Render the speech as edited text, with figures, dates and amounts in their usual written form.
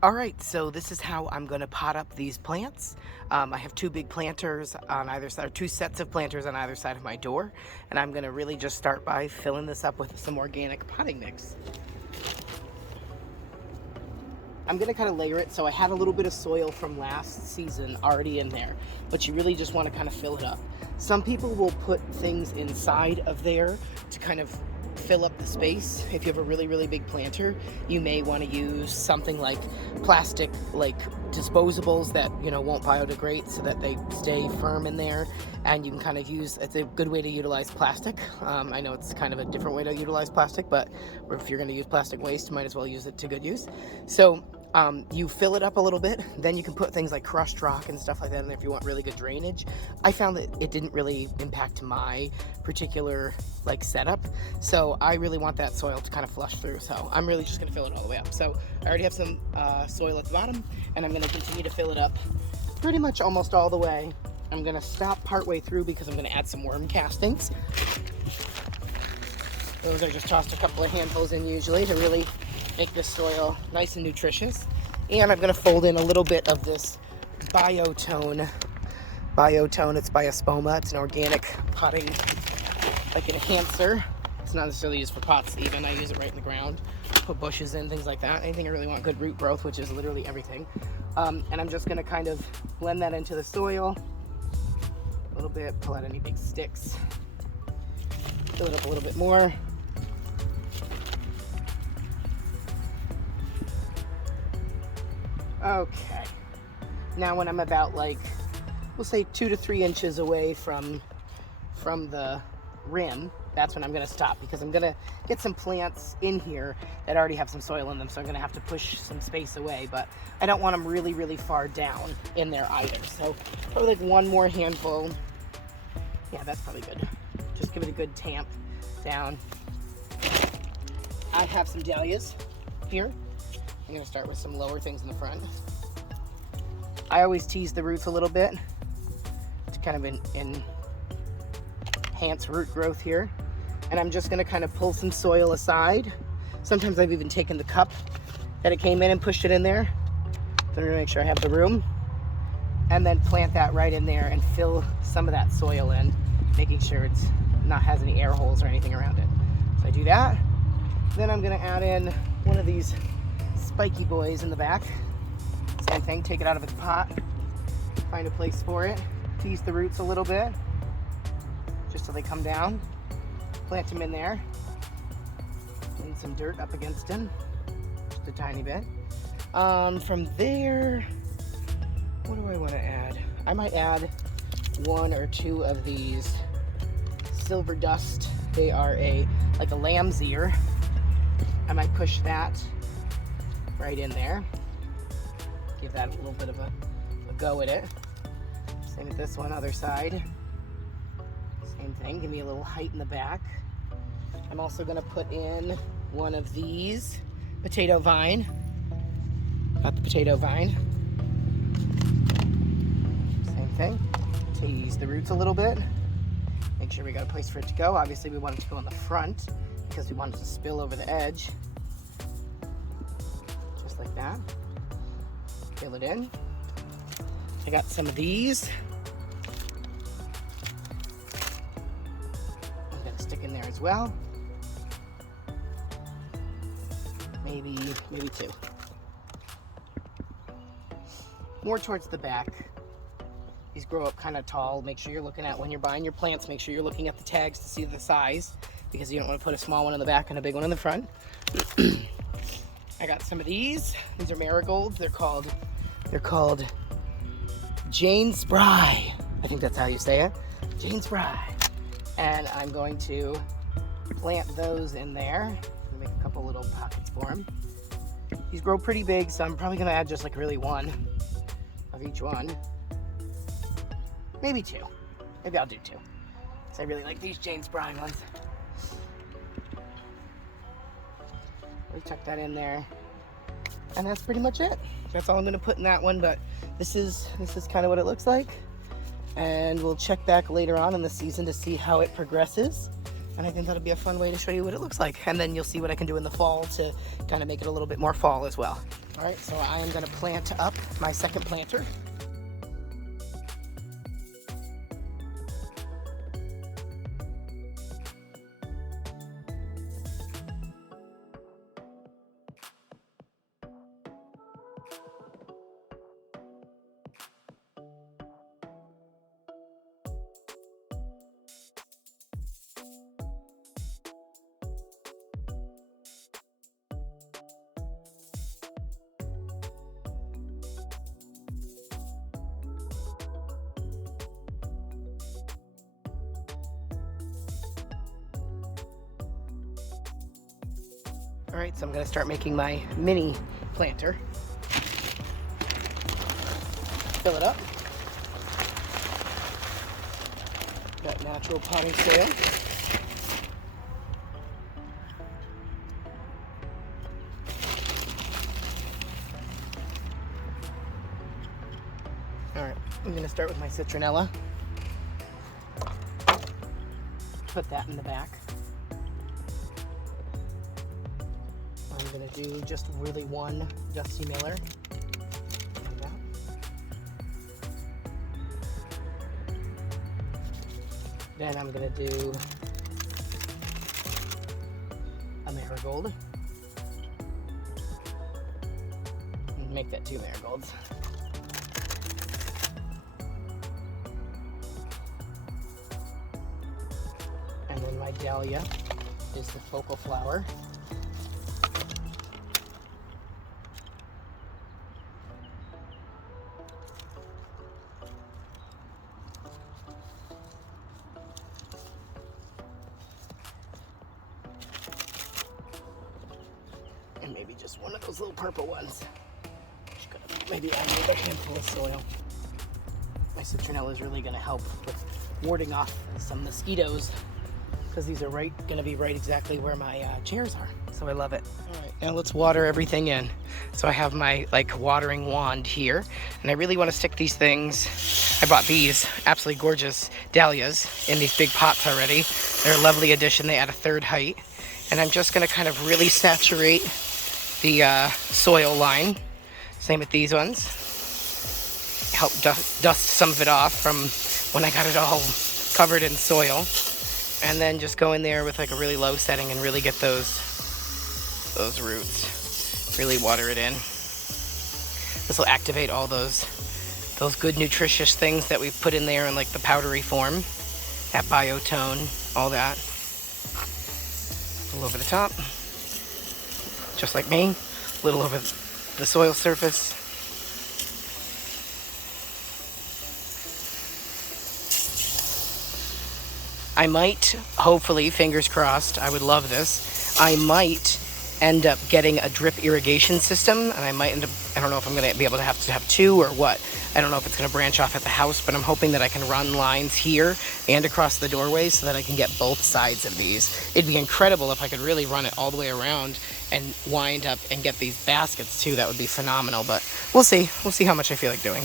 All right, so this is how I'm going to pot up these plants. I have two big planters on either side, or two sets of planters on either side of my door, and I'm going to really just start by filling this up with some organic potting mix. I'm going to kind of layer it, so I had a little bit of soil from last season already in there, but you really just want to kind of fill it up. Some people will put things inside of there to kind of fill up the space. If you have a really, really big planter, you may want to use something like plastic, like disposables that, you know, won't biodegrade so that they stay firm in there. And you can kind of use, it's a good way to utilize plastic. I know it's kind of a different way to utilize plastic, but if you're going to use plastic waste, you might as well use it to good use. So you fill it up a little bit, then you can put things like crushed rock and stuff like that in there if you want really good drainage. I found that it didn't really impact my particular like setup, so I really want that soil to kind of flush through, so I'm really just going to fill it all the way up. So I already have some soil at the bottom, and I'm going to continue to fill it up pretty much almost all the way. I'm going to stop partway through because I'm going to add some worm castings. Those I just tossed a couple of handfuls in usually to really make this soil nice and nutritious. And I'm going to fold in a little bit of this Biotone. It's by Ipomoea. It's an organic potting, like an enhancer. It's not necessarily used for pots even. I use it right in the ground. Put bushes in, things like that. Anything I really want good root growth, which is literally everything. And I'm just going to kind of blend that into the soil a little bit. Pull out any big sticks. Fill it up a little bit more. Okay, now when I'm about like, we'll say 2 to 3 inches away from the rim, that's when I'm going to stop, because I'm going to get some plants in here that already have some soil in them, so I'm going to have to push some space away, but I don't want them really, really far down in there either. So probably like one more handful. Yeah, that's probably good. Just give it a good tamp down. I have some dahlias here. I'm going to start with some lower things in the front. I always tease the roots a little bit to kind of enhance root growth here. And I'm just going to kind of pull some soil aside. Sometimes I've even taken the cup that it came in and pushed it in there. So I'm going to make sure I have the room. And then plant that right in there and fill some of that soil in, making sure it's not has any air holes or anything around it. So I do that. Then I'm going to add in one of these spiky boys in the back. Same thing, take it out of its pot, find a place for it, tease the roots a little bit, just so they come down, plant them in there, and some dirt up against them, just a tiny bit. From there, what do I want to add? I might add 1 or 2 of these silver dust. They are like a lamb's ear. I might push that right in there. Give that a little bit of a go at it. Same with this one, other side. Same thing, give me a little height in the back. I'm also gonna put in one of these potato vine. Got the potato vine. Same thing, tease the roots a little bit. Make sure we got a place for it to go. Obviously we want it to go in the front because we want it to spill over the edge. Like that. Fill it in. I got some of these. I'm gonna stick in there as well. Maybe 2. More towards the back. These grow up kind of tall. Make sure you're looking at, when you're buying your plants, make sure you're looking at the tags to see the size, because you don't want to put a small one in the back and a big one in the front. I got some of these. These are marigolds. They're called Jane Spry. I think that's how you say it. Jane Spry. And I'm going to plant those in there. Make a couple little pockets for them. These grow pretty big, so I'm probably going to add just like really 1 of each one. Maybe 2. Maybe I'll do 2. So I really like these Jane Spry ones. We tuck that in there, and that's pretty much it. That's all I'm going to put in that one, but this is kind of what it looks like, and we'll check back later on in the season to see how it progresses. And I think that'll be a fun way to show you what it looks like, and then you'll see what I can do in the fall to kind of make it a little bit more fall as well. All right, so I am going to plant up my second planter. All right, so I'm going to start making my mini planter. Fill it up. Got natural potting soil. All right, I'm going to start with my Citronella. Put that in the back. I'm going to do just really one Dusty Miller. Like that. Then I'm going to do a Marigold. And make that 2 Marigolds. And then my Dahlia is the focal flower. And maybe just one of those little purple ones. Just gonna maybe add another handful of soil. My Citronella is really gonna help with warding off some mosquitoes, because these are gonna be right exactly where my chairs are. So I love it. All right, now let's water everything in. So I have my watering wand here, and I really want to stick these things. I bought these absolutely gorgeous dahlias in these big pots already. They're a lovely addition. They add a 3rd height. And I'm just gonna kind of really saturate the soil line. Same with these ones. Help dust some of it off from when I got it all covered in soil. And then just go in there with a really low setting and really get those roots. Really water it in. This will activate all those good nutritious things that we put in there in the powdery form. That biotone, all that. A little over the top, just like me, a little over the soil surface. I might, hopefully, fingers crossed, I would love this, I might end up getting a drip irrigation system, and I might end up, I don't know if I'm going to be able to have 2 or what. I don't know if it's going to branch off at the house, but I'm hoping that I can run lines here and across the doorway so that I can get both sides of these. It'd be incredible if I could really run it all the way around and wind up and get these baskets too. That would be phenomenal, but we'll see. We'll see how much I feel like doing.